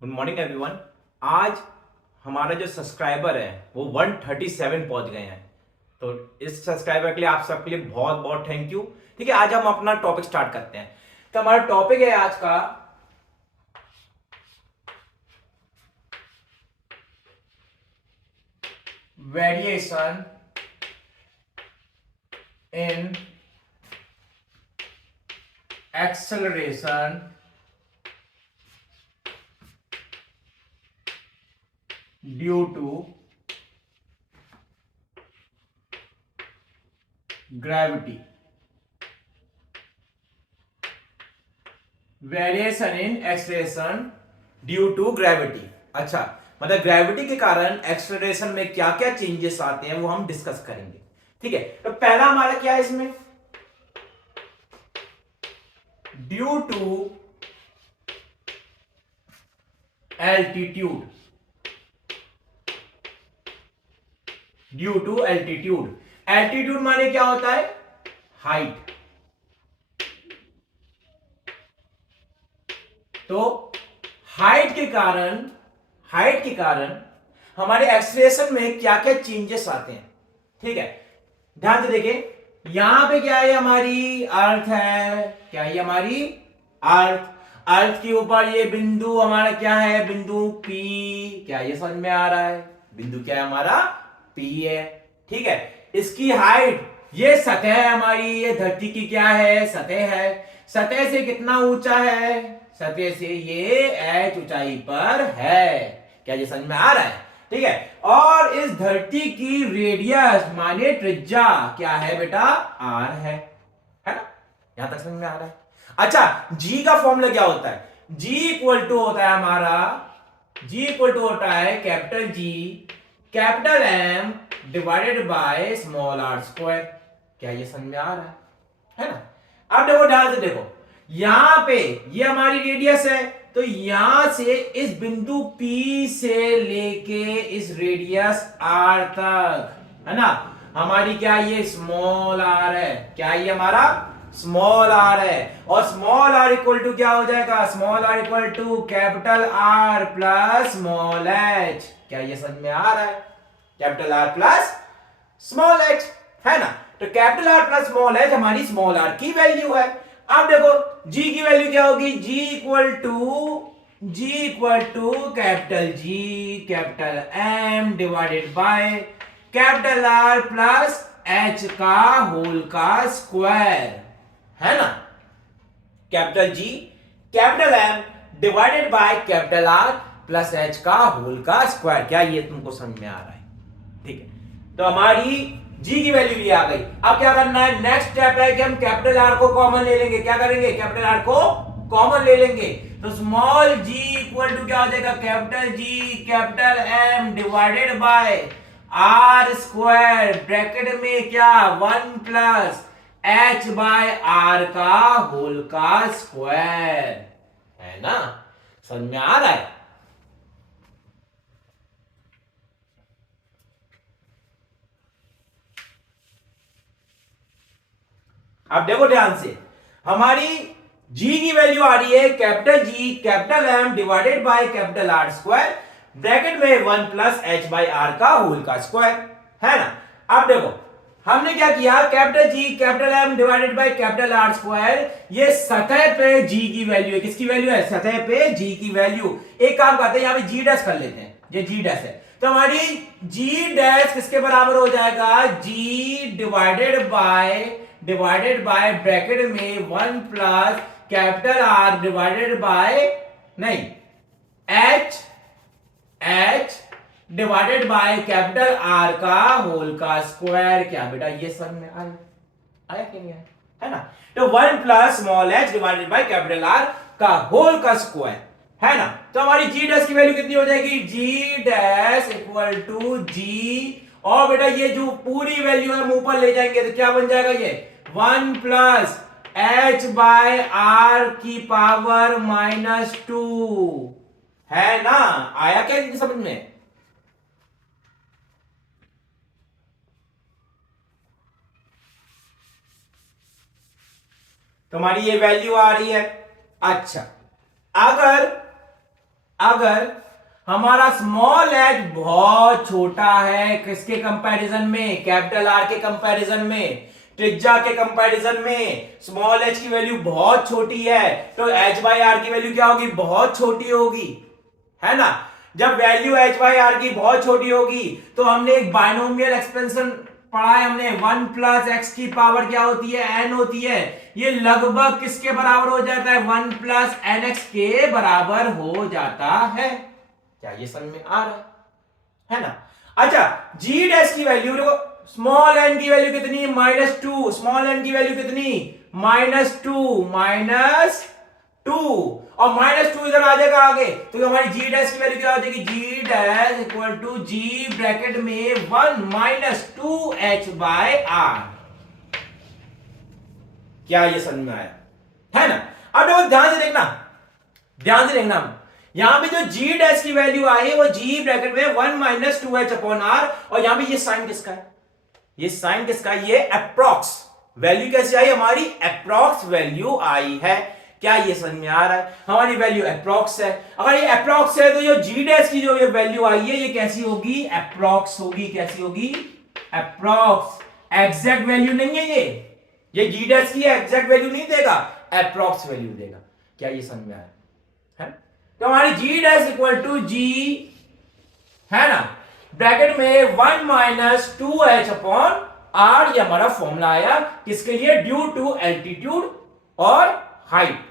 Good morning everyone. आज हमारा जो सब्सक्राइबर है वो 137 पहुंच गए हैं। तो इस सब्सक्राइबर के लिए आप सबके लिए बहुत बहुत थैंक यू। ठीक है, आज हम अपना टॉपिक स्टार्ट करते हैं। तो हमारा टॉपिक है आज का variation in acceleration due to gravity. Variation in acceleration due to gravity. अच्छा, मतलब ग्रेविटी के कारण एक्सेलरेशन में क्या क्या चेंजेस आते हैं वो हम डिस्कस करेंगे। ठीक है, तो पहला हमारा क्या है इसमें, due to altitude. Due to altitude, altitude माने क्या होता है, हाइट। तो हाइट के कारण हमारे एक्सेलरेशन में क्या क्या चेंजेस आते हैं। ठीक है, ध्यान से देखें, यहां पे क्या है, हमारी अर्थ है। क्या है हमारी अर्थ। अर्थ के ऊपर ये बिंदु हमारा क्या है, बिंदु पी। क्या ये समझ में आ रहा है, बिंदु क्या है हमारा, पी है। ठीक है, इसकी हाइट, ये सतह है हमारी, ये धरती की क्या है, सतह है। सतह से कितना ऊंचा है, सतह से ये एच ऊंचाई पर है। क्या ये समझ में आ रहा है। ठीक है, और इस धरती की रेडियस माने त्रिज्या क्या है बेटा, आर है ना। यहां तक समझ में आ रहा है। अच्छा, जी का फॉर्मूला क्या होता है, जी इक्वल टू होता है हमारा, जी इक्वल टू होता है capital G capital M divided by small are square. क्या ये समझ में आ रहा है ना। अब देखो, ध्यान से देखो, यहां पे ये हमारी रेडियस है, तो यहां से इस बिंदु P से लेके इस रेडियस R तक, है ना, हमारी क्या ये स्मॉल r है। क्या ये हमारा स्मॉल r है, और स्मॉल r इक्वल टू क्या हो जाएगा, small r equal to capital R plus small h। क्या ये समझ में आ रहा है, capital R plus small h, है ना। तो capital R plus small h हमारी स्मॉल r की वैल्यू है। अब देखो g की वैल्यू क्या होगी, g equal to capital G capital M divided by capital R plus h का होल का स्क्वायर, है ना। Capital G capital M divided by capital R plus h का होल का स्क्वायर। क्या ये तुमको समझ में आ रहा है। ठीक है, तो हमारी g की वैल्यू भी आ गई। अब क्या करना है, नेक्स्ट स्टेप है कि हम कैपिटल R को कॉमन ले लेंगे। क्या करेंगे, कैपिटल R को कॉमन ले लेंगे। तो स्मॉल g इक्वल टू क्या हो जाएगा, capital G capital M divided bye R square, bracket में क्या, 1 प्लस h बाय R का होल का स्क्वायर, है ना। समझ में आ रहा है। अब देखो ध्यान से, हमारी g की वैल्यू आ रही है capital G capital M divided by capital R square, bracket में 1 प्लस h बाय R का होल का स्क्वायर, है ना। अब देखो हमने क्या किया, capital G capital M divided by capital R square, ये सतह पे g की वैल्यू है। किसकी वैल्यू है, सतह पे g की वैल्यू। एक काम करते हैं, यहां पे g डैश कर लेते हैं, ये g डैश है। तो हमारी g डैश किसके बराबर हो जाएगा, g डिवाइडेड बाय ब्रैकेट में 1 plus capital R divided bye, नहीं, h divided by capital R का होल का स्क्वायर। क्या बेटा ये सब में आया, आया कि नहीं आया, है ना। तो 1 plus small h divided by capital R का होल का स्क्वायर, है ना। तो हमारी g डैश की वैल्यू कितनी हो जाएगी, g dash equal to g, और बेटा ये जो पूरी वैल्यू है हम ऊपर ले जाएंगे तो क्या बन जाएगा, ये 1 प्लस h बाय R की पावर -2, है ना। आया क्या समझ में। तो हमारी ये वैल्यू आ रही है। अच्छा, अगर अगर हमारा स्मॉल एच बहुत छोटा है किसके कंपैरिजन में, कैपिटल आर के कंपैरिजन में, त्रिज्या के कंपैरिजन में स्मॉल एच की वैल्यू बहुत छोटी है, तो एच बाई आर की वैल्यू क्या होगी, बहुत छोटी होगी, है ना। जब वैल्यू एच बाई आर की बहुत छोटी होगी तो हमने एक बाइनोमियल एक्सपेंशन पढ़ा है हमने, 1 प्लस एक्स की पावर क्या होती है, एन होती है, ये लगभग किसके बराबर हो जाता है, 1 प्लस एन एक्स के बराबर हो जाता है। क्या ये समझ में आ रहा है ना। अच्छा, जी डैश की वैल्यू देखो, स्मॉल एन की वैल्यू कितनी, -2, स्मॉल एन की वैल्यू कितनी, -2 और -2 इधर आ जाएगा आगे, तो हमारी जी डैश की वैल्यू क्या हो जाएगी, g dash equal to g bracket में 1 - 2 एच बाय आर। क्या ये समझ में आया, है ना। अब देखो ध्यान से देखना, ध्यान से देखना, यहां पे जो जी डैश की वैल्यू आई वो जी ब्रैकेट में 1 - 2 एच अपॉन आर, और यहां पे ये साइन किसका है, ये साइन किसका है, ये अप्रॉक्स वैल्यू कैसी आई, हमारी अप्रॉक्स वैल्यू आई है। क्या ये समझ में आ रहा है, हमारी वैल्यू अप्रॉक्स है, अगर ये अप्रॉक्स है तो जो जी डैश की जो ये वैल्यू आई है ये कैसी होगी, अप्रॉक्स होगी, कैसी होगी, अप्रॉक्स, एग्जैक्ट वैल्यू नहीं है ये जी डैश की एग्जैक्ट वैल्यू नहीं देगा, अप्रॉक्स वैल्यू देगा। क्या ये समझ में आया है, तो हमारी जी डैश इक्वल टू जी, है ना, ब्रैकेट में 1 - 2 एच अपॉन आर, ये हमारा फॉर्मूला आया किसके लिए, ड्यू टू एल्टीट्यूड और हाइट।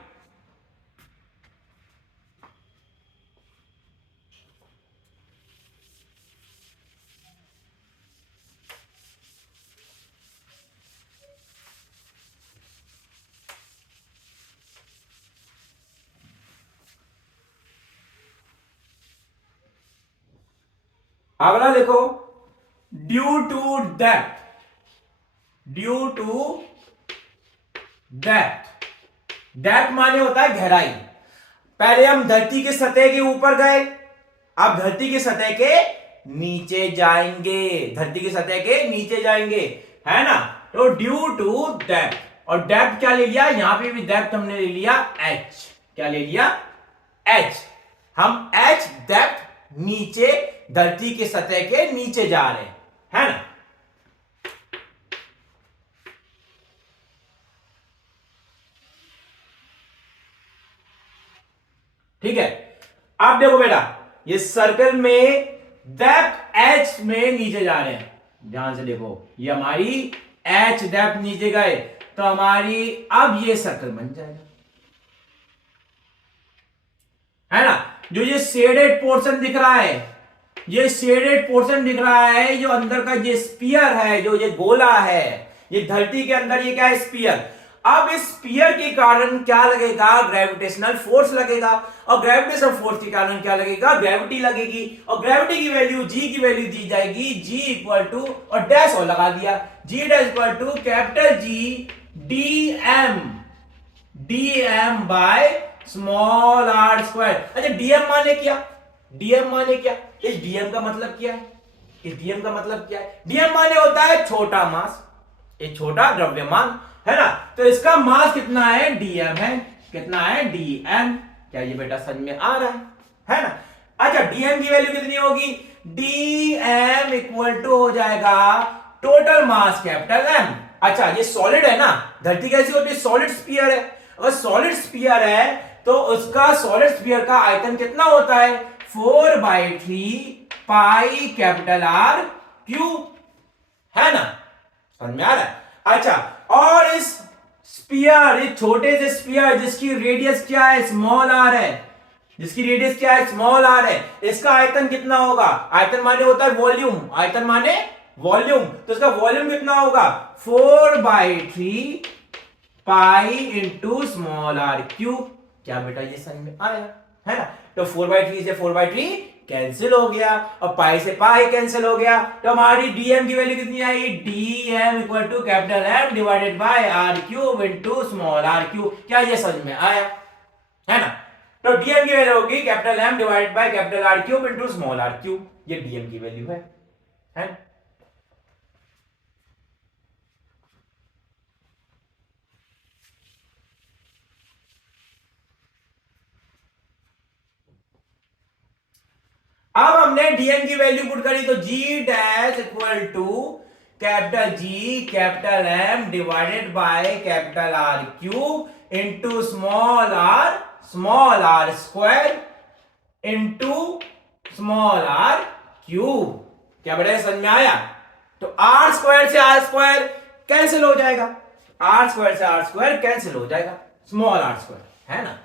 अगला देखो, due to depth, due to depth, depth माने होता है गहराई। पहले हम धरती की सतह के ऊपर गए, अब धरती की सतह के नीचे जाएंगे, धरती की सतह के नीचे जाएंगे, है ना। तो ड्यू टू डेप्थ, और डेप्थ क्या ले लिया, यहां पे भी डेप्थ हमने ले लिया एच, क्या ले लिया, एच, हम एच डेप्थ नीचे, धरती की सतह के नीचे जा रहे हैं, है ना। ठीक है, अब देखो बेटा, ये सर्कल में डेप्थ एच में नीचे जा रहे हैं, ध्यान से देखो, ये हमारी एच डेप्थ नीचे गए तो हमारी अब ये सर्कल बन जाएगा, है ना। जो ये शेडेड पोर्शन दिख रहा है, ये शेडेड पोर्शन दिख रहा है, जो अंदर का ये स्पीयर है, जो ये गोला है, ये धरती के अंदर ये क्या है, स्पीयर। अब इस स्पीयर के कारण क्या लगेगा, ग्रेविटेशनल फोर्स लगेगा, और ग्रेविटेशनल फोर्स के कारण क्या लगेगा, ग्रेविटी लगेगी, और ग्रेविटी की वैल्यू जी की वैल्यू दी जाएगी, जी इक्वल टू, और डैश और लगा दिया, g dash equal to capital G d M, d M by small are square. अच्छा, डीएम माने क्या, डीएम माने क्या, इस डीएम का मतलब क्या है, इस डीएम का मतलब क्या है, डीएम माने होता है छोटा मास, एक छोटा द्रव्यमान, है ना। तो इसका मास कितना है, डीएम है, कितना है, डीएम। क्या ये बेटा समझ में आ रहा है ना। अच्छा, डीएम की वैल्यू कितनी होगी, डीएम इक्वल टू हो जाएगा टोटल मास कैपिटल एम। अच्छा, ये सॉलिड है ना, धरती कैसी होती है, सॉलिड स्फीयर है, अगर सॉलिड स्फीयर है तो उसका सॉलिड स्फीयर का आयतन कितना होता है, 4/3 पाई कैपिटल आर क्यूब, है ना, समझ में आ रहा है। अच्छा, और इस स्फीयर, इस छोटे से स्फीयर जिसकी रेडियस क्या है, स्मॉल आर है, जिसकी रेडियस क्या है, स्मॉल आर है, इसका आयतन कितना होगा, आयतन माने होता है वॉल्यूम, आयतन माने वॉल्यूम, तो इसका वॉल्यूम कितना होगा, 4/3 pi into small are cube. क्या बेटा ये समझ में आया, है ना। तो 4/3 से 4/3 कैंसिल हो गया, और पाई से पाई कैंसिल हो गया, तो हमारी डीएम की वैल्यू कितनी आई, DM equal to capital M divided by R cube into small are cube. क्या ये समझ में आया, है ना। तो डीएम की वैल्यू होगी capital M divided by capital R cube into small are cube, ये डीएम की वैल्यू है। हमने dn की वैल्यू पुट करी तो g dash equal to capital G capital M divided by capital R cube into small r square into small r cube. क्या बेटा समझ में आया? तो r स्क्वायर से r स्क्वायर कैंसिल हो जाएगा, r स्क्वायर से r स्क्वायर कैंसिल हो जाएगा, स्मॉल r स्क्वायर है ना।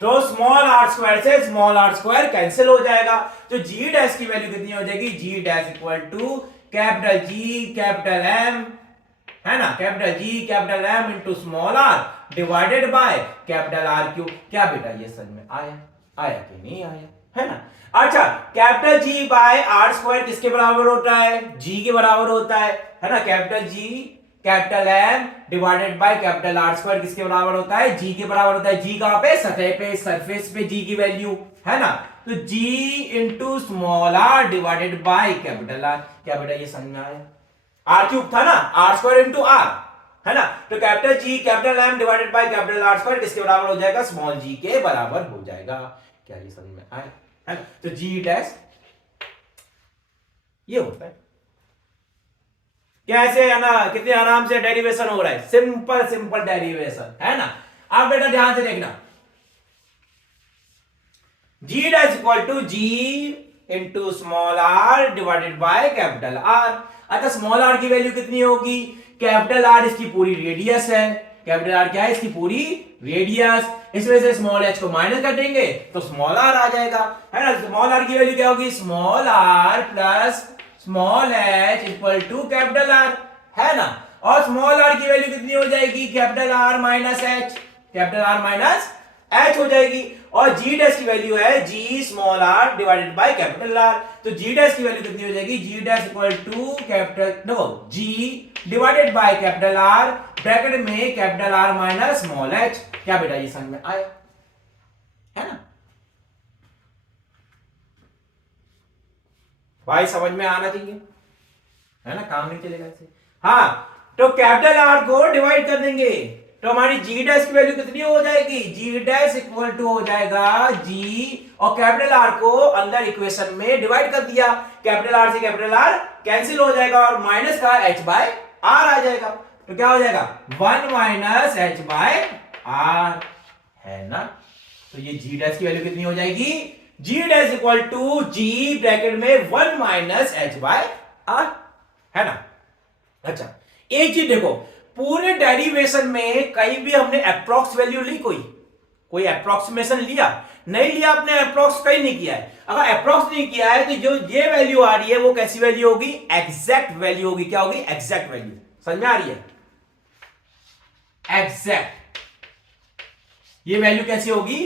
तो स्मॉल r स्क्वायर से स्मॉल r स्क्वायर कैंसिल हो जाएगा। तो g डैश की वैल्यू कितनी हो जाएगी, g dash equal to capital G capital M है ना, capital G capital M into small r divided by capital R cube. क्या बेटा ये समझ में आया? आया कि नहीं आया, है ना। अच्छा, capital G by R square किसके बराबर होता है, G के बराबर होता है ना। Capital G capital M divided by capital R square किसके बराबर होता है, G के बराबर होता है। G कहां पे, सतह पे, सरफेस पे G की वैल्यू है ना। तो G into small r divided by capital R। क्या बेटा ये समझ में आया? R क्यूब था ना, R स्क्वायर इंटू R है ना। तो capital G capital M divided by capital R square किसके बराबर हो जाएगा, स्मॉल g के बराबर हो जाएगा। क्या ये समझ में आया, है ना। तो G डैश ये होता है। कैसे है ना, कितने आराम से डेरिवेशन हो रहा है, सिंपल सिंपल डेरिवेशन है ना। अब बेटा ध्यान से देखना, g dash equal to g into small r divided by capital R। अच्छा, स्मॉल r की वैल्यू कितनी होगी, कैपिटल R इसकी पूरी रेडियस है, कैपिटल R क्या है, इसकी पूरी रेडियस। इसमें से स्मॉल h को माइनस कर देंगे तो स्मॉल r आ जाएगा, है ना। स्मॉल r की वैल्यू क्या होगी, small r plus small h equal to capital R है ना। और स्मॉल r की वैल्यू कितनी हो जाएगी, capital R minus h, capital R minus h हो जाएगी। और g डैश की वैल्यू है g small r divided by capital R। तो g डैश की वैल्यू कितनी हो जाएगी, g dash equal to capital g divided by capital R bracket में capital R minus small h। क्या बेटा ये समझ में आया, है ना भाई, समझ में आना चाहिए, है ना, काम नहीं चलेगा ऐसे। हाँ, तो कैपिटल R को डिवाइड कर देंगे तो हमारी g डैश की वैल्यू कितनी हो जाएगी, g डैश इक्वल टू हो जाएगा g और कैपिटल R को अंदर इक्वेशन में डिवाइड कर दिया, कैपिटल R से कैपिटल R कैंसिल हो जाएगा और माइनस का h बाय r आ जाएगा। तो क्या हो जाएगा, 1 माइनस h बाय r है ना। तो ये g डैश की वैल्यू कितनी हो जाएगी, g dash equal to g bracket में 1 माइनस h बाय r है ना। अच्छा, एक चीज देखो, पूरे डेरिवेशन में कहीं भी हमने अप्रॉक्स वैल्यू ली, कोई अप्रॉक्सीमेशन लिया नहीं लिया, आपने अप्रॉक्स कहीं नहीं किया है। अगर अप्रॉक्स नहीं किया है तो जो ये वैल्यू आ रही है वो कैसी वैल्यू होगी, एग्जैक्ट वैल्यू होगी। क्या होगी, एग्जैक्ट वैल्यू। समझ में आ रही है, एग्जैक्ट। ये वैल्यू कैसी होगी,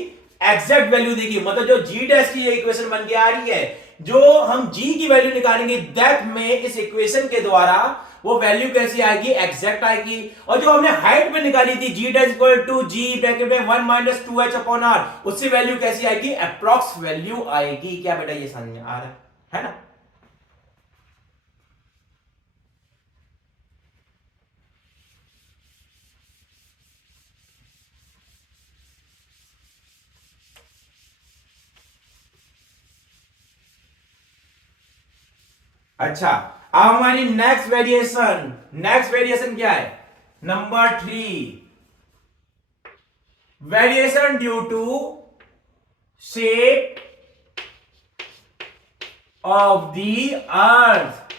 एग्जैक्ट वैल्यू देगी। मतलब जो g डैश की इक्वेशन बन के आ रही है, जो हम g की वैल्यू निकालेंगे दैट में इस इक्वेशन के द्वारा वो वैल्यू कैसी आएगी, एग्जैक्ट आएगी। और जो हमने हाइट में निकाली थी g dash equal to g bracket में 1 माइनस 2h अपॉन r, उससे वैल्यू कैसी आएगी, अप्रॉक्स वैल्यू आएगी। क्या बेटा ये समझ में आ रहा है ना। अच्छा, अब हमारी नेक्स्ट वेरिएशन क्या है, number 3, variation due to shape of the earth,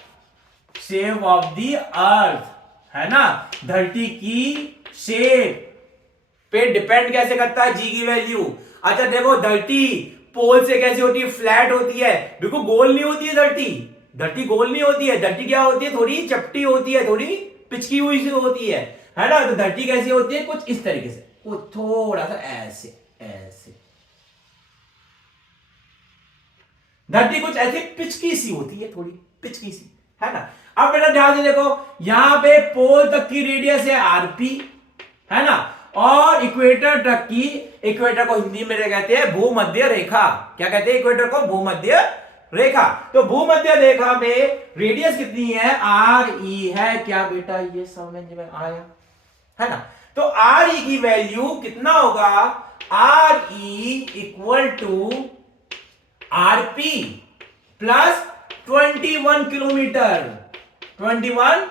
shape of the earth है ना। धरती की शेप पे डिपेंड कैसे करता है जी की वैल्यू। अच्छा देखो, धरती पोल से कैसी होती है, फ्लैट होती है, बिल्कुल गोल नहीं होती है धरती गोल नहीं होती है। धरती क्या होती है, थोड़ी चपटी होती है, थोड़ी पिचकी हुई सी होती है ना। तो धरती कैसी होती है, कुछ इस तरीके से, वो थोड़ा सा ऐसे ऐसे, धरती कुछ ऐसी पिचकी सी होती है, थोड़ी पिचकी सी, है ना। अब बेटा ध्यान से देखो, यहां पे पोल तक की रेडियस है आरपी, है ना। और इक्वेटर तक की, इक्वेटर को हिंदी में कहते हैं भूमध्य रेखा। क्या कहते हैं इक्वेटर को, भूमध्य रेखा, तो भूमध्य रेखा में रेडियस कितनी है, आर ई है। क्या बेटा ये समझ में आया, है ना। तो आर ई की वैल्यू कितना होगा, R E equal to R P plus 21 kilometre. 21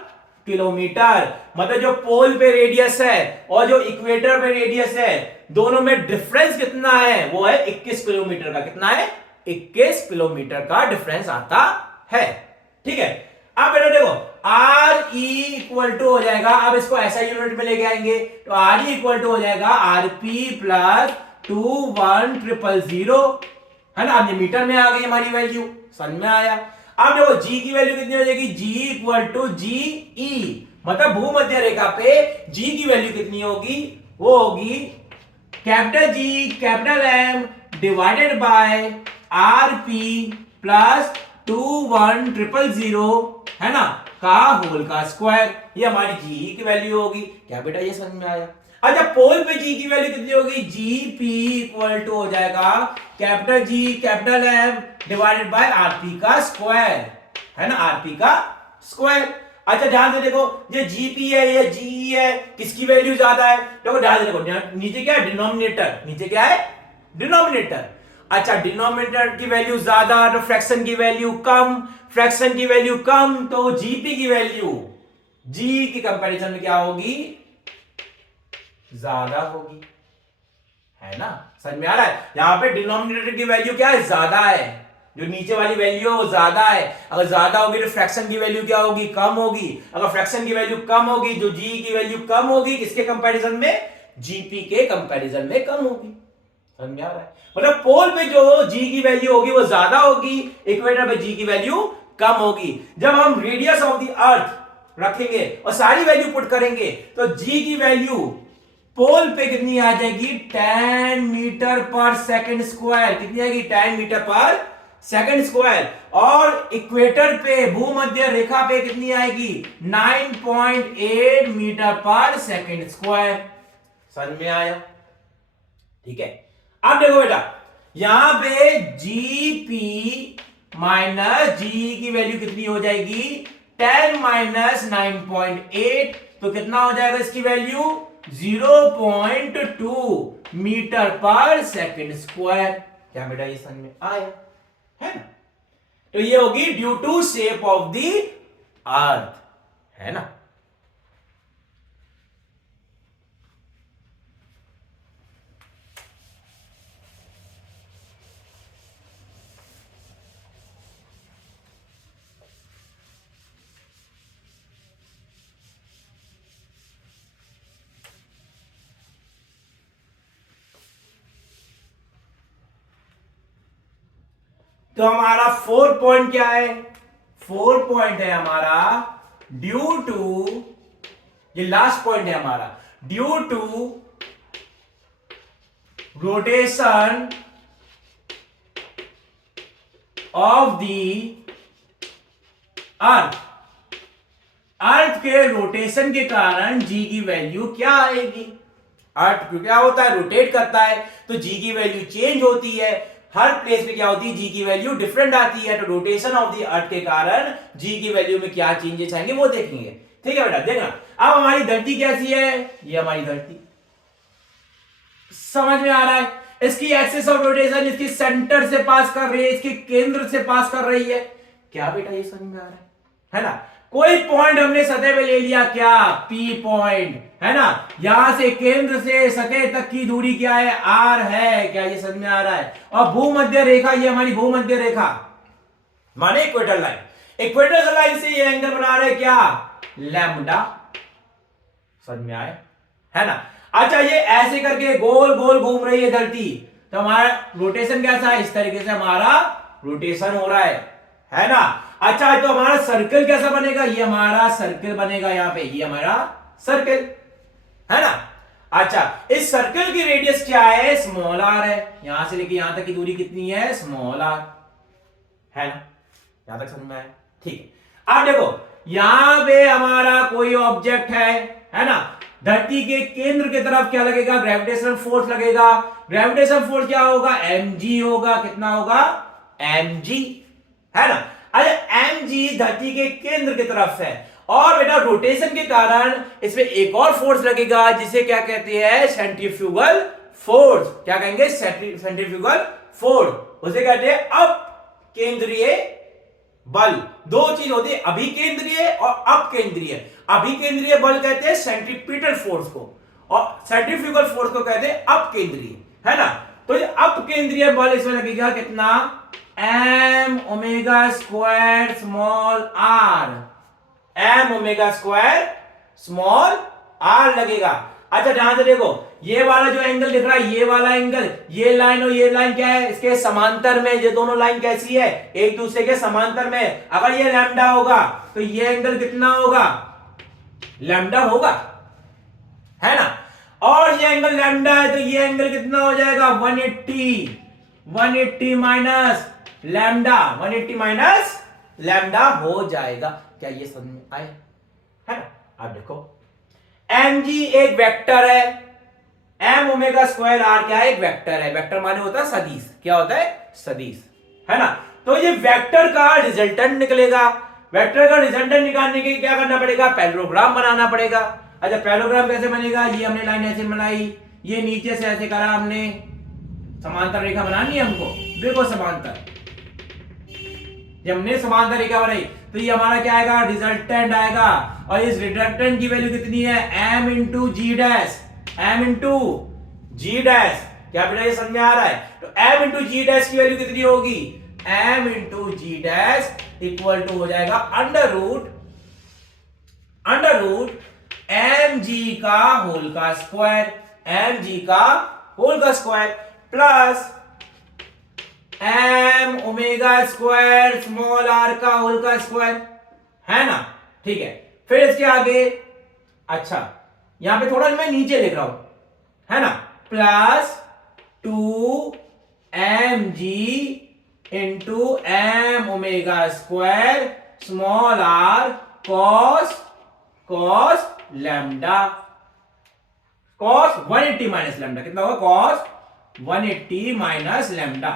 kilometre मतलब जो पोल पे रेडियस है और जो इक्वेटर पे रेडियस है, दोनों में डिफरेंस कितना है, वो है 21 किलोमीटर का। कितना है, 21 किलोमीटर का डिफरेंस आता है। ठीक है, अब बेटा देखो आर ई इक्वल टू हो जाएगा, अब इसको ऐसा यूनिट में लेके आएंगे तो आर ई इक्वल टू हो जाएगा आर पी प्लस 21,000, है ना। अब ये मीटर में आ गई हमारी वैल्यू, समझ में आया। अब देखो जी की वैल्यू कितनी हो जाएगी, जी इक्वल टू जी ई, मतलब भूमध्य रेखा पे जी की वैल्यू कितनी होगी, वो होगी capital G capital M divided by R P plus 21,000, है ना, का होल का स्क्वायर। ये हमारी जी की वैल्यू होगी। क्या बेटा ये समझ में आया। अच्छा पोल पे जी की वैल्यू कितनी होगी, जी पी इक्वल टू हो जाएगा capital G capital M divided by RP का स्क्वायर, है ना, आरपी का स्क्वायर। अच्छा ध्यान से देखो, ये जीपी है ये जी है, किसकी वैल्यू ज्यादा है, देखो ध्यान से देखो, नीचे क्या है, डिनोमिनेटर, नीचे क्या है, डिनोमिनेटर। अच्छा डिनोमिनेटर की वैल्यू ज्यादा तो फ्रैक्शन की वैल्यू कम, फ्रैक्शन की वैल्यू कम तो जीपी की वैल्यू जी की कंपैरिजन में क्या होगी, ज्यादा होगी, है ना। समझ में आ रहा है, यहां पे डिनोमिनेटर की वैल्यू क्या है, ज्यादा है, जो नीचे वाली वैल्यू है वो ज्यादा है। अगर ज्यादा होगी तो फ्रैक्शन की वैल्यू क्या होगी, कम होगी। अगर फ्रैक्शन की वैल्यू कम होगी, जो जी की वैल्यू कम होगी, किसके कंपैरिजन में, जीपी के कंपैरिजन में कम होगी। समझ में आ रहा है, मतलब पोल पे जो जी की वैल्यू होगी वो ज्यादा होगी, इक्वेटर पे जी की वैल्यू कम होगी। जब हम रेडियस ऑफ द अर्थ रखेंगे और सारी वैल्यू पुट करेंगे तो जी की वैल्यू पोल पे कितनी आ जाएगी, 10 मीटर पर सेकंड स्क्वायर। कितनी आएगी, 10 मीटर पर सेकंड स्क्वायर। और इक्वेटर पे भूमध्य रेखा पे कितनी आएगी, 9.8 मीटर पर सेकंड स्क्वायर। समझ में आया, ठीक है। अब देखो बेटा यहां पे जीपी माइनस जी की वैल्यू कितनी हो जाएगी, 10 माइनस 9.8, तो कितना हो जाएगा इसकी वैल्यू, 0.2 मीटर पर सेकंड स्क्वायर। क्या बेटा ये समझ में आया, है ना। तो ये होगी due to shape of the earth, है ना। तो हमारा 4 पॉइंट क्या है, 4 पॉइंट है हमारा ड्यू टू, ये लास्ट पॉइंट है हमारा, due to rotation of the earth. Earth के रोटेशन के कारण जी की वैल्यू क्या आएगी, अर्थ क्या होता है, रोटेट करता है, तो जी की वैल्यू चेंज होती है। हर प्लेस पे क्या होती है, जी की वैल्यू डिफरेंट आती है। तो रोटेशन ऑफ द अर्थ के कारण जी की वैल्यू में क्या चेंजेस आएंगे वो देखेंगे। ठीक है बेटा, देखना अब हमारी धरती कैसी है, ये हमारी धरती, समझ में आ रहा है। इसकी एक्सिस ऑफ रोटेशन इसकी सेंटर से पास कर रही है, इसके केंद्र से पास कर रही है। क्या बेटा ये समझ में आ रहा है ना। कोई पॉइंट हमने सतह पे ले लिया, क्या, पी पॉइंट, है ना। यहां से केंद्र से सतह तक की दूरी क्या है, आर है। क्या ये समझ में आ रहा है। और भूमध्य रेखा, ये हमारी भूमध्य रेखा माने इक्वेटर लाइन, इक्वेटर लाइन से ये एंगल बना रहे क्या, लैम्डा। समझ में आए, है ना। अच्छा ये ऐसे करके गोल गोल घूम रही है धरती, तो हमारा रोटेशन कैसा है, इस तरीके से हमारा रोटेशन हो रहा है ना। अच्छा तो हमारा सर्कल कैसा बनेगा, ये हमारा सर्कल बनेगा, यहां पे ये हमारा सर्कल, है ना। अच्छा इस सर्कल की रेडियस क्या है, स्मॉल आर है। यहां से लेके यहां तक की दूरी कितनी है, स्मॉल आर, है ना। यहां तक समझ में आया, ठीक है। अब देखो यहां पे हमारा कोई ऑब्जेक्ट है ना। धरती के केंद्र की तरफ क्या लगेगा, ग्रेविटेशनल फोर्स लगेगा। ग्रेविटेशनल फोर्स क्या होगा, mg होगा। कितना होगा, mg, है ना। अच्छा एम जी धरती के केंद्र की तरफ है और बेटा रोटेशन के कारण इसमें एक और फोर्स लगेगा जिसे क्या कहते हैं सेंट्रीफ्यूगल फोर्स। क्या कहेंगे सेंट्रीफ्यूगल फोर्स, उसे कहते हैं अब केंद्रीय बल। दो चीज होती है, अभिकेंद्रीय और अपकेंद्रीय। अभिकेंद्रीय बल कहते हैं सेंट्रीपिटल फोर्स को और सेंट्रीफ्यूगल फोर्स को कहते हैं अपकेंद्रीय, है ना। तो ये अपकेंद्रीय बल इसमें लगेगा कितना, M omega square small R, M omega square small R लगेगा। अच्छा ध्यान से देखो, ये वाला जो एंगल दिख रहा है, ये वाला एंगल, ये लाइन और ये लाइन क्या है, इसके समांतर में। ये दोनों लाइन कैसी है, एक दूसरे के समांतर में। अगर ये लैम्डा होगा तो ये एंगल कितना होगा, लैम्डा होगा, है ना। और ये एंगल लैम्डा है तो ये एंगल कितना हो जाएगा 180, 180 माइनस लैम्डा, 180 माइनस लैम्डा हो जाएगा। क्या ये समझ में आए, है ना। अब देखो एम जी एक वेक्टर है, एम ओमेगा स्क्वायर आर क्या है, एक वेक्टर है। वेक्टर माने होता है सदिश, क्या होता है सदिश, है ना। तो ये वेक्टर का रिजल्टेंट निकलेगा। वेक्टर का रिजल्टेंट निकालने के लिए क्या करना पड़ेगा, पैरेललोग्राम बनाना पड़ेगा। अच्छा पैरेललोग्राम कैसे बनेगा, ये हमने लाइन ऐसे बनाई, ये नीचे से ऐसे करा हमने, समांतर रेखा बनानी है हमको। देखो समांतर, जब हमने समांतर रेखा बनाई तो ये हमारा क्या आएगा, रिजल्टेंट आएगा। और इस रिजल्टेंट की वैल्यू कितनी है, m into G dash, m into G dash. क्या बेटा ये समझ में आ रहा है। तो m इंटू जी डैश की वैल्यू कितनी होगी, m into G dash equal to हो जाएगा अंडर रूट एम जी का होल का स्क्वायर, एम जी का होल का square plus M omega square small R का होल का स्क्वायर, है ना। ठीक है, फिर इसके आगे, अच्छा यहां पे थोड़ा मैं नीचे लिख रहा हूं, है ना, plus 2mg into M omega square small are cos lambda, cos 180 minus lambda कितना होगा, कॉस 180 माइनस लैम्डा।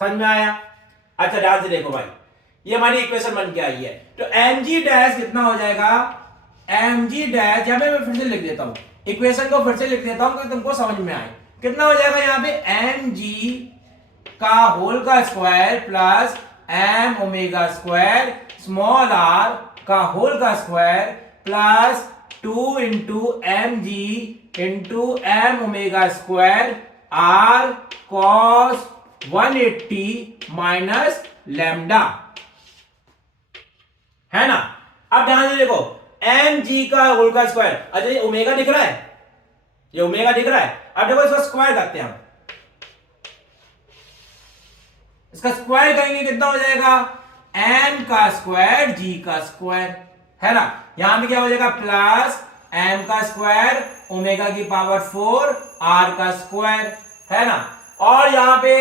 समझ में आया। अच्छा ध्यान से देखो भाई, ये हमारी इक्वेशन बन के आई है। तो mg डैश कितना हो जाएगा, mg डैश, यहां पे मैं फिर से लिख देता हूं, इक्वेशन को फिर से लिख देता हूं कि तुमको समझ में आए। कितना हो जाएगा यहां पे, mg का होल का square plus m omega square small r का होल का square plus 2 into M G into M omega square r cos 180 minus lambda, है ना। अब ध्यान से देखो, एम जी का होल का स्क्वायर, अच्छा ये ओमेगा दिख रहा है, ये ओमेगा दिख रहा है। अब देखो इसका स्क्वायर करते हैं हम, इसका स्क्वायर करेंगे कितना हो जाएगा, एम का स्क्वायर जी का स्क्वायर, है ना। यहां पे क्या हो जाएगा, प्लस एम का स्क्वायर ओमेगा की पावर 4 आर का स्क्वायर, है ना। और यहां पे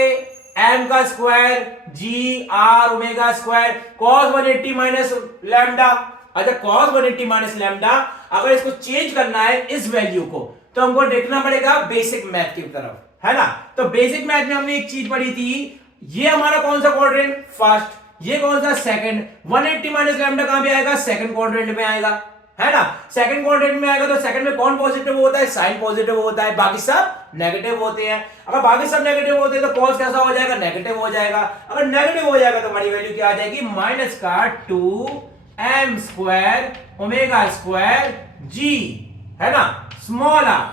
m का स्क्वायर जी r omega square cos 180 minus lambda. अच्छा cos 180 माइनस लैम्डा, अगर इसको चेंज करना है इस वैल्यू को तो हमको देखना पड़ेगा बेसिक मैथ की तरफ, है ना। तो बेसिक मैथ में हमने एक चीज पढ़ी थी, ये हमारा कौन सा क्वाड्रेंट, फर्स्ट, ये कौन सा सेकंड। 180 माइनस लैम्डा कहां पे आएगा, सेकंड क्वाड्रेंट में आएगा, है ना। सेकंड क्वाड्रेंट में आएगा तो सेकंड में कौन पॉजिटिव होता है, साइन पॉजिटिव होता है, बाकी सब नेगेटिव होते हैं। अगर बाकी सब नेगेटिव होते हैं तो कॉस कैसा हो जाएगा, नेगेटिव हो जाएगा। अगर नेगेटिव हो जाएगा तो हमारी वैल्यू क्या आ जाएगी, माइनस का 2m square omega square G, है ना, स्मॉल आर,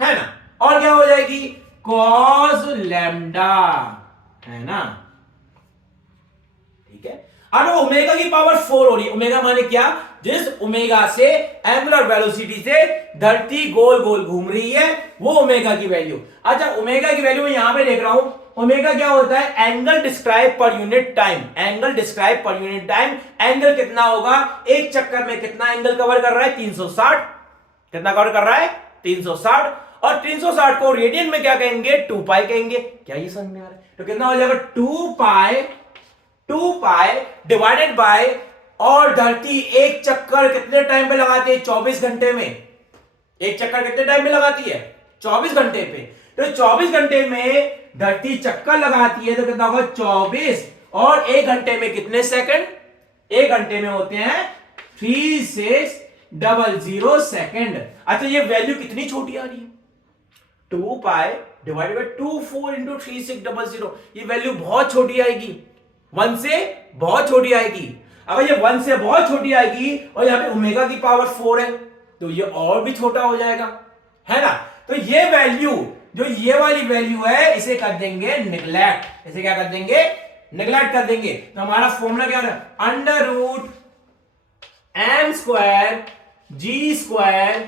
है ना। और क्या हो जाएगी, कॉस लैम्डा, है ना। ठीक है, अब ओमेगा की पावर 4 हो रही है। ओमेगा माने क्या, जिस ओमेगा से एंगुलर वेलोसिटी से धरती गोल गोल घूम रही है वो ओमेगा की वैल्यू। अच्छा ओमेगा की वैल्यू मैं यहां पे देख रहा हूं, ओमेगा क्या होता है, angle describe per unit time, angle describe per unit time. Angle कितना होगा, एक चक्कर में कितना एंगल कवर कर रहा है, 360, कितना कवर कर रहा है, 360। और 360 को रेडियन में क्या कहेंगे, 2 पाई कहेंगे। क्या ये समझ में आ रहा है, तो कितना हो जाएगा, 2 पाई डिवाइडेड बाय, और धरती एक चक्कर कितने टाइम पे लगाती है, 24 घंटे में। एक चक्कर कितने टाइम पे लगाती है, 24 घंटे पे। तो 24 घंटे में धरती चक्कर लगाती है तो कितना होगा 24, और 1 घंटे में कितने सेकंड? 1 घंटे में होते हैं 3600 सेकंड। अच्छा ये वैल्यू कितनी छोटी आ रही है? 2 पाई डिवाइडेड बाई 24 इंटू 3600, ये वैल्यू बहुत छोटी आएगी, 1 से बहुत छोटी आएगी। अगर ये 1 से बहुत छोटी आएगी और यहाँ पे ओमेगा की पावर 4 है तो ये और भी छोटा हो जाएगा, है ना। तो ये वैल्यू, जो ये वाली वैल्यू है, इसे कर देंगे निगलेक्ट। इसे क्या कर देंगे? निगलेक्ट कर देंगे। तो हमारा फॉर्मूला क्या है? Under root M square G square,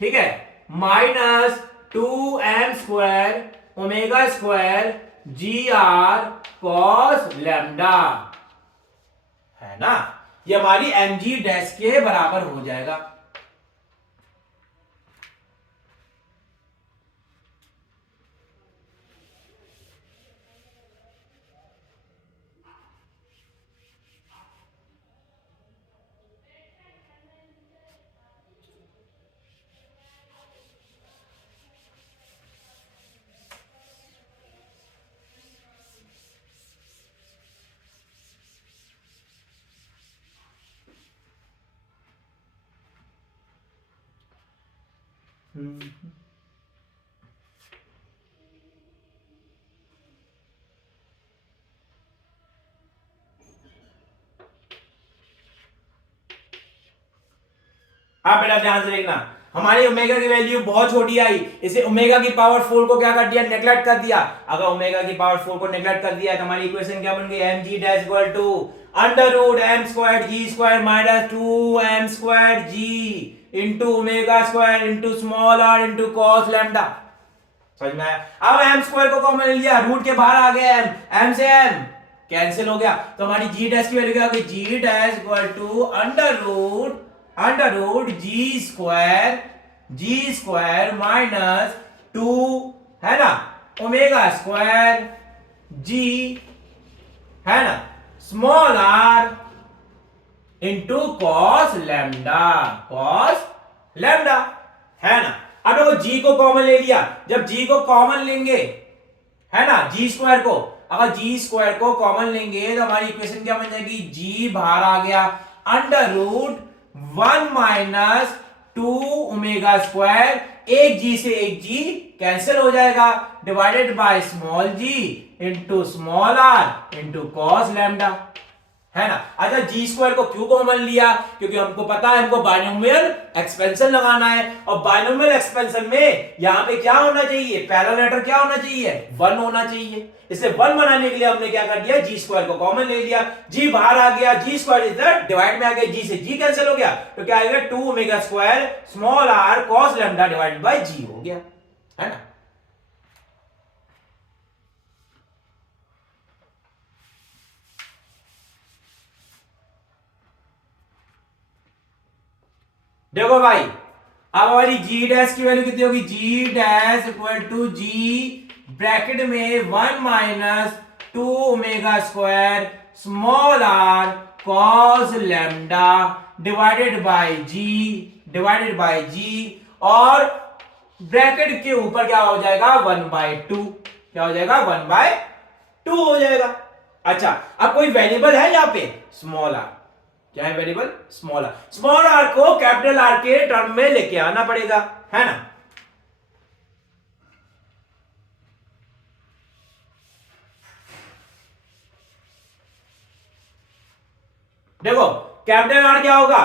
ठीक है, minus 2m square omega square जी आर कॉस लैम्डा, है ना। ये हमारी mg डैश के बराबर हो जाएगा। आप बेटा ध्यान से देखना, हमारी ओमेगा की वैल्यू बहुत छोटी आई, इसे ओमेगा की पावर 4 को क्या कर दिया? नेगलेक्ट कर दिया। अगर ओमेगा की पावर 4 को नेगलेक्ट कर दिया तो हमारी इक्वेशन क्या बन गई? mg dash equal to under root m square g square minus 2m square g into omega square into small r into cos lambda. समझ में आया? अब m स्क्वायर को कॉमन ले लिया, रूट के बाहर आ गया m से m कैंसिल हो गया, तो हमारी g डैश की वैल्यू क्या होगी? g dash equal to under root G square minus 2, है ना, ओमेगा स्क्वायर जी, है ना, small r into cos lambda, है ना। अब देखो g को कॉमन ले लिया, जब g को कॉमन लेंगे, है ना, जी स्क्वायर को, अगर जी स्क्वायर को कॉमन लेंगे तो हमारी इक्वेशन क्या बन जाएगी? g बाहर आ गया, under root 1 minus 2 omega square, एक जी से एक जी कैंसिल हो जाएगा, divided by small G into small R into cos lambda, है ना। अच्छा जी स्क्वायर को क्यों कॉमन लिया? क्योंकि हमको पता है हमको बायनोमियल एक्सपेंशन लगाना है, और बायनोमियल एक्सपेंशन में यहां पे क्या होना चाहिए? पहला लेटर क्या होना चाहिए? 1 होना चाहिए। इसे 1 बनाने के लिए हमने क्या कर दिया? जी स्क्वायर को कॉमन ले लिया, जी बाहर आ गया, जी स्क्वायर इधर डिवाइड में आ गया, जी से जी कैंसिल हो गया, तो क्या आएगा? 2 omega square small are cos lambda divided by g हो गया, है ना। देखो भाई, अब हमारी जी डैश की वैल्यू कितनी होगी? G dash equal to g bracket में 1 minus 2 omega square small are cos lambda divided by g, और ब्रैकेट के ऊपर क्या हो जाएगा? 1/2, क्या हो जाएगा? 1/2 हो जाएगा। अच्छा अब कोई वेरिएबल है यहाँ पे? Small R. क्या है वेरिएबल? स्मॉल आर को कैपिटल आर के टर्म में लेके आना पड़ेगा, है ना। देखो कैपिटल आर क्या होगा?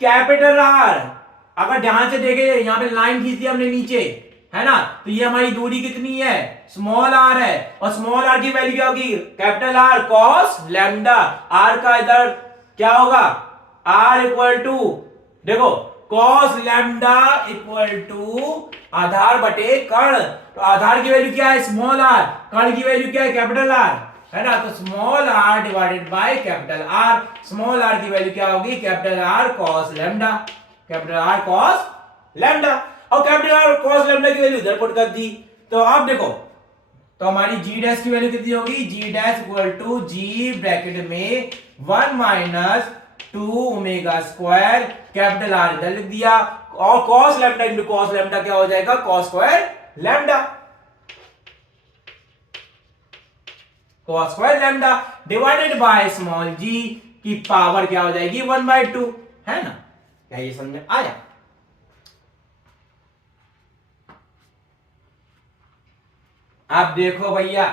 कैपिटल आर, अगर ध्यान से देखे यहां पे लाइन खींच दी हमने नीचे, है ना, तो ये हमारी दूरी कितनी है? स्मॉल आर है, और स्मॉल आर की वैल्यू क्या होगी? Capital R cos lambda. R का इधर क्या होगा? आर इक्वल टू, देखो कॉस लैम्डा इक्वल टू आधार बटे कर्ण, तो आधार की वैल्यू क्या है? स्मॉल आर, कर्ण की वैल्यू क्या है? कैपिटल आर, है ना। तो small R divided by capital R, small R की वैल्यू क्या होगी? Capital R cos lambda, capital R cos lambda, और कैपिटल आर कॉस लैम्डा की वैल्यू इधर पुट कर दी। तो अब देखो, तो हमारी जी डैश की वैल्यू कितनी होगी? G dash equal to g bracket में 1 minus 2 omega square, capital R इधर लिख दिया, और cos lambda into cos lambda क्या हो जाएगा? Cos square lambda, cos square lambda divided by small g की पावर क्या हो जाएगी 1/2, है ना? क्या ये समझ में आया? अब देखो भैया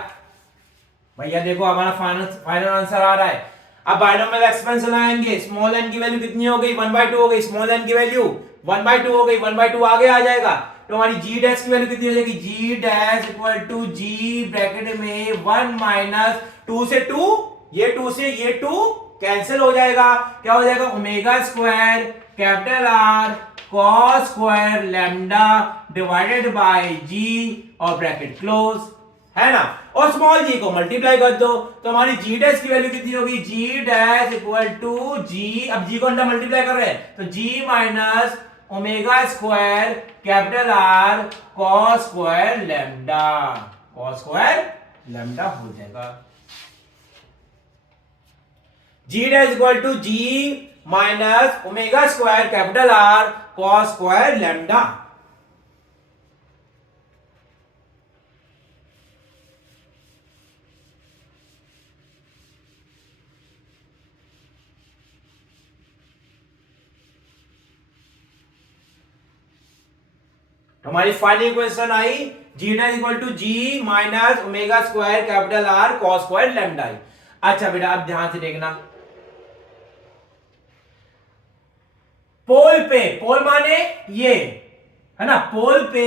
देखो हमारा फाइनल आंसर आ रहा है। अब बायनोमियल एक्सपेंशन लगाएंगे, स्मॉल n की वैल्यू कितनी हो गई 1/2 हो गई, स्मॉल n की वैल्यू 1/2 हो गई, 1/2 आगे आ जाएगा तो हमारी g डैश की वैल्यू कितनी हो जाएगी, g dash equal to g bracket में 1 माइनस 2 से 2, ये 2 से ये 2 कैंसिल हो जाएगा, क्या हो जाएगा omega square capital R cos square lambda divided bye g और ब्रैकेट क्लोज, है ना? और स्मॉल जी को मल्टीप्लाई कर दो तो हमारी जी डैश की वैल्यू कितनी होगी, जी डैश इक्वल टू जी, अब जी को अंडर मल्टीप्लाई कर रहे हैं तो जी minus omega square capital R cos square lambda, cos square lambda हो जाएगा। जी dash equal to ji minus omega square capital R cos square lambda. हमारी final equation I ji dash equal to ji minus omega square capital R cos square lambda आई। अच्छा बेटा अब ध्यान से देखना, पोल पे, पोल माने ये, है ना, पोल पे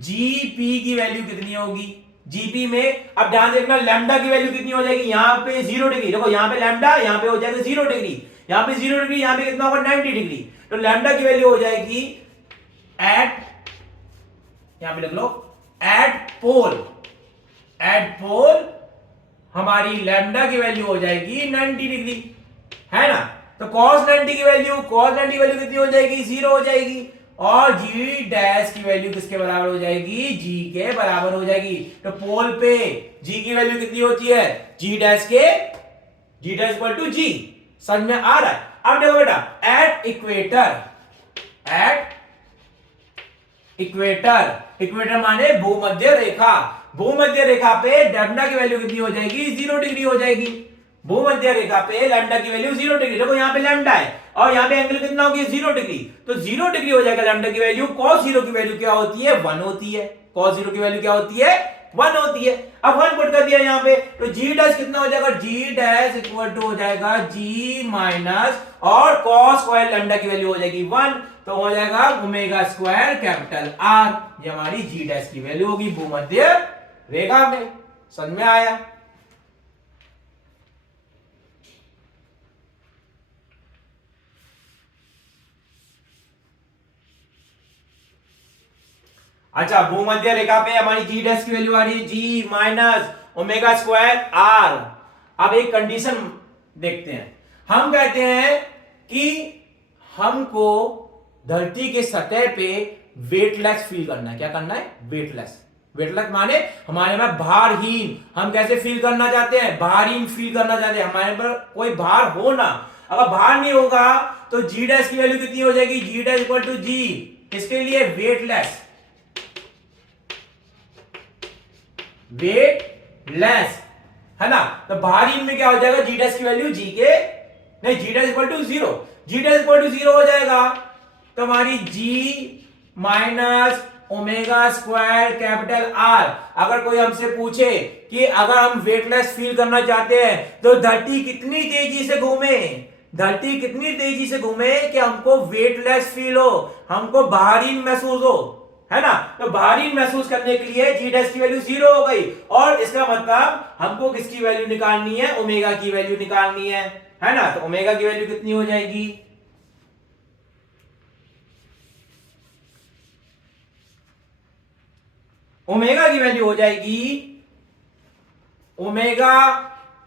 जीपी की वैल्यू कितनी होगी, जीपी में अब ध्यान देखना लैम्डा की वैल्यू कितनी हो जाएगी, यहां पे 0 डिग्री, देखो यहां पे लैम्डा, यहां पे हो जाएगा 0 डिग्री, यहां पे 0 डिग्री, यहां पे कितना होगा 90 डिग्री, तो लैम्डा की वैल्यू हो जाएगी एट, यहां पे लिख लो एट पोल, एट पोल हमारी लैम्डा की वैल्यू हो जाएगी 90 डिग्री, है ना? तो cos 90 की वैल्यू, cos 90 की वैल्यू कितनी हो जाएगी 0 हो जाएगी, और g डैश की वैल्यू किसके बराबर हो जाएगी, g के बराबर हो जाएगी। तो पोल पे g की वैल्यू कितनी होती है, g डैश के, g dash equal to g, समझ में आ रहा है? अब देखो बेटा at equator, at equator, equator माने भूमध्य रेखा, भूमध्य रेखा पे लैम्डा की वैल्यू कितनी हो जाएगी 0 डिग्री हो जाएगी, भूमध्य रेखा पे लैम्डा की वैल्यू 0 डिग्री, देखो यहाँ पे लैम्डा है और यहाँ पे एंगल कितना होगी 0 डिग्री, तो 0 डिग्री हो जाएगा लैम्डा की वैल्यू, cos 0 की वैल्यू क्या होती है 1 होती है, cos 0 की वैल्यू क्या होती है 1 होती है। अब 1 पुट कर दिया यहाँ पे तो g डैश कितना हो जाएगा, g डैश इक्वल टू हो जाएगा g माइनस और cos स्क्वायर लैम्डा की वैल्यू हो जाएगी 1, तो हो जाएगा ओमेगा स्क्वायर कैपिटल R, ये हमारी g डैश की वैल्यू होगी भूमध्य रेखा में। समझ में आया? अच्छा भूमध्य रेखा पे हमारी जी डैश की वैल्यू आ रही है जी माइनस ओमेगा स्क्वायर आर। अब एक कंडीशन देखते हैं, हम कहते हैं कि हमको धरती के सतह पे वेटलेस फील करना है, क्या करना है वेटलेस, वेटलेस माने हमारे में भारहीन, हम कैसे फील करना चाहते हैं, भारहीन फील करना चाहते हैं, हमारे पर कोई भार हो ना, अगर भार नहीं होगा तो जी डैश की वैल्यू कितनी हो जाएगी, जी डैश इक्वल टू जी, इसके लिए वेटलेस, वेटलेस, है ना, तो भारहीन में क्या हो जाएगा जी डैश की वैल्यू जी के नहीं, g dash equal to 0, g dash equal to 0 हो जाएगा तो हमारी g minus omega square capital R. अगर कोई हमसे पूछे कि अगर हम वेटलेस फील करना चाहते हैं तो धरती कितनी तेजी से घूमे, धरती कितनी तेजी से घूमे कि हमको वेटलेस फील हो, हमको भारहीन महसूस हो, है ना, तो भारहीन महसूस करने के लिए जी डैश की वैल्यू 0 हो गई, और इसका मतलब हमको किसकी वैल्यू निकालनी है, ओमेगा की वैल्यू निकालनी है ना, तो ओमेगा की वैल्यू कितनी हो जाएगी, ओमेगा की वैल्यू हो जाएगी omega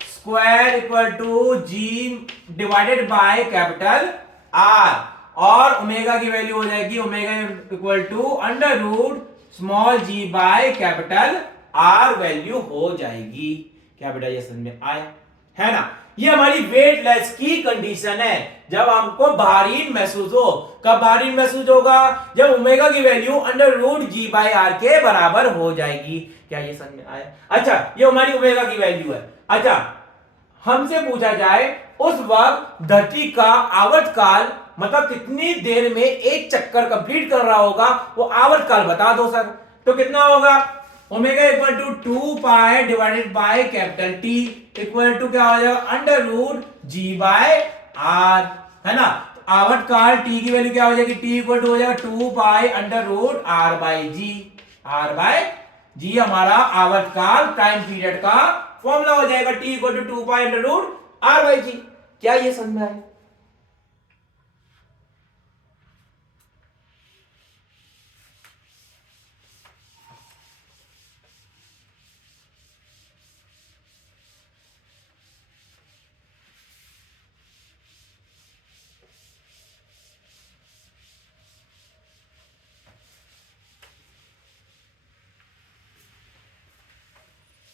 square equal to G divided by capital R, और ओमेगा की वैल्यू हो जाएगी omega equal to under root small G by capital R value हो जाएगी। क्या बेटा ये समझ में आया, है ना? ये हमारी वेटलेस की कंडीशन है, जब हमको भारी महसूस हो। कब भारी महसूस होगा? जब ओमेगा की value under root G by R के बराबर हो जाएगी। क्या ये समझ में आया? अच्छा, ये हमारी ओमेगा की वैल्यू है। अच्छा, हमसे पूछा जाए उस वक्त धरती का आवर्तकाल, मतलब कितनी देर में एक चक्कर कंप्लीट कर रहा होगा, वो आवर्तकाल बता दो सर। तो कितना होगा? Omega equal to 2 pi divided by capital T equal to क्या हो जाएगा? Under root G by R, है ना। तो आवर्तकाल टी की वैल्यू क्या हो जाएगी? टी इक्वल टू हो जाएगा 2 pi under root R by g. R by g हमारा आवर्तकाल टाइम पीरियड का फॉर्मूला हो जाएगा, T equal to 2 pi under root R by g. क्या ये समझ में आया?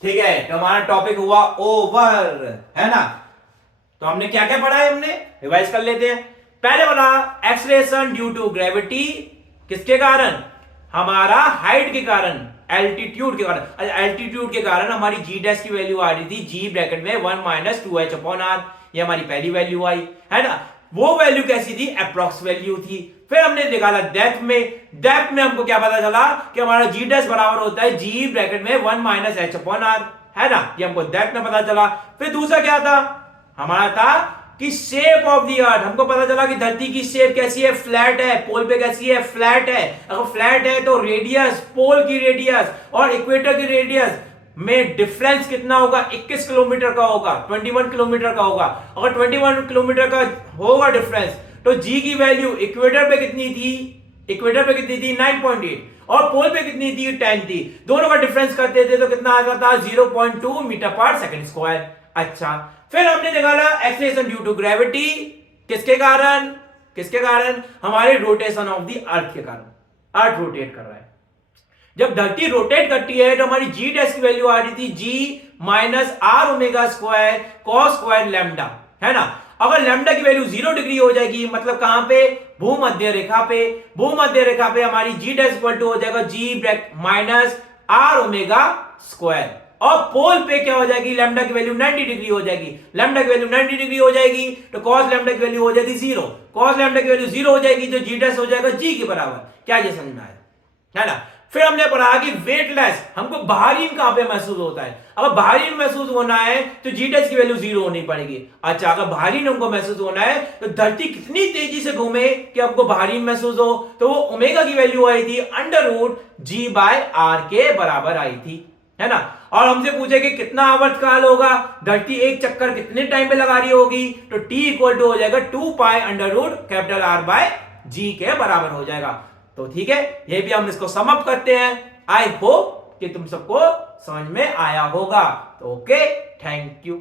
ठीक है, तो हमारा टॉपिक हुआ ओवर, है ना। तो हमने क्या क्या पढ़ा है, हमने रिवाइज कर लेते हैं। पहले बोला एक्सलेशन ड्यू टू ग्रेविटी, किसके कारण? हमारा हाइट के कारण, एल्टीट्यूड के कारण। एल्टीट्यूड के कारण हमारी जी डैश की वैल्यू आ रही थी जी ब्रैकेट में 1 माइनस 2h अपॉन आर, ये हमारी पहली वैल्यू आई, है ना। वो वैल्यू कैसी थी? अप्रॉक्स वैल्यू थी। फिर हमने निकाला डेप्थ में। डेप्थ में हमको क्या पता चला कि हमारा जी डैश बराबर होता है जी ब्रैकेट में 1 माइनस h अपॉन आर, है ना। ये हमको डेप्थ में पता चला। फिर दूसरा क्या था हमारा? था कि शेप ऑफ द अर्थ। हमको पता चला कि धरती की शेप कैसी है? फ्लैट है। पोल पे कैसी है? फ्लैट है। अगर फ्लैट है तो रेडियस, पोल की रेडियस और इक्वेटर की रेडियस में डिफरेंस कितना होगा? 21 किलोमीटर का होगा, 21 किलोमीटर का होगा। अगर 21 किलोमीटर का होगा डिफरेंस, तो जी की वैल्यू इक्वेटर पे कितनी थी? इक्वेटर पे कितनी थी? 9.8, और पोल पे कितनी थी? 10 थी। दोनों का डिफरेंस करते थे तो कितना आ जाता? 0.2 मीटर पर सेकंड स्क्वायर। अच्छा, फिर हमने निकाला एक्सेलरेशन ड्यू टू ग्रेविटी, किसके कारण? किसके कारण? हमारे रोटेशन ऑफ द अर्थ के कारण। अर्थ रोटेट कर रहा है। जब धरती रोटेट करती है तो हमारी जी डैश की वैल्यू आ रही थी g minus R omega square cos square lambda, है ना। अगर लैम्डा की वैल्यू 0 डिग्री हो जाएगी, मतलब कहां पे? भूमध्य रेखा पे। भूमध्य रेखा पे हमारी जी डैश इक्वल टू हो जाएगा g bracket minus R omega square, और पोल पे क्या हो जाएगी? लैम्डा की वैल्यू 90 डिग्री हो जाएगी। लैम्डा की वैल्यू 90 डिग्री हो जाएगी तो कॉस लैम्डा की वैल्यू हो जाएगी 0। कॉस लैम्डा की वैल्यू 0 हो जाएगी तो जी डैश हो जाएगा जी के बराबर। क्या ये समझ में आया? है ना। फिर हमने पढ़ा कि वेटलेस, हमको भारी कहां पे महसूस होता है? अगर भारी महसूस होना है तो जी डैश की वैल्यू 0 होनी पड़ेगी। अच्छा, अगर भारी हमको महसूस होना है तो धरती कितनी तेजी से घूमे कि हमको भारी महसूस हो, तो वो ओमेगा की वैल्यू आई थी under root G by R के बराबर आई थी, है ना। और हमसे पूछे कि कितना आवर्तकाल होगा, धरती एक चक्कर कितने टाइम पे लगा रही होगी, तो टी इक्वल टू हो जाएगा 2 pi under root capital R by g के बराबर हो जाएगा। तो ठीक है, ये भी हम इसको सम अप करते हैं। आई होप कि तुम सबको समझ में आया होगा। तो ओके, थैंक यू।